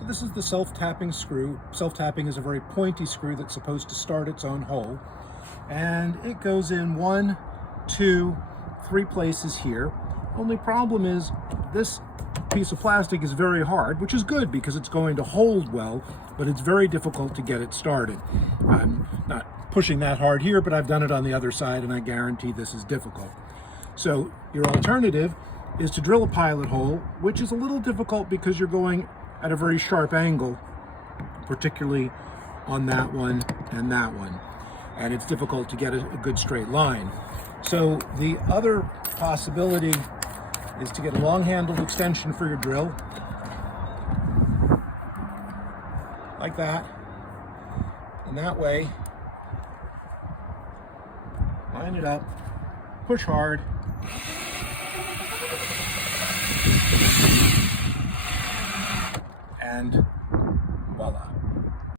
So this is the self-tapping screw. Self-tapping is a very pointy screw that's supposed to start its own hole. And it goes in 1, 2, 3 places here. Only problem is this piece of plastic is very hard, which is good because it's going to hold well, but it's very difficult to get it started. I'm not pushing that hard here, but I've done it on the other side, and I guarantee this is difficult. So your alternative is to drill a pilot hole, which is a little difficult because you're going at a very sharp angle, particularly on that one and that one. And it's difficult to get a good straight line. So the other possibility is to get a long-handled extension for your drill, like that. And that way, line it up, push hard, and voila.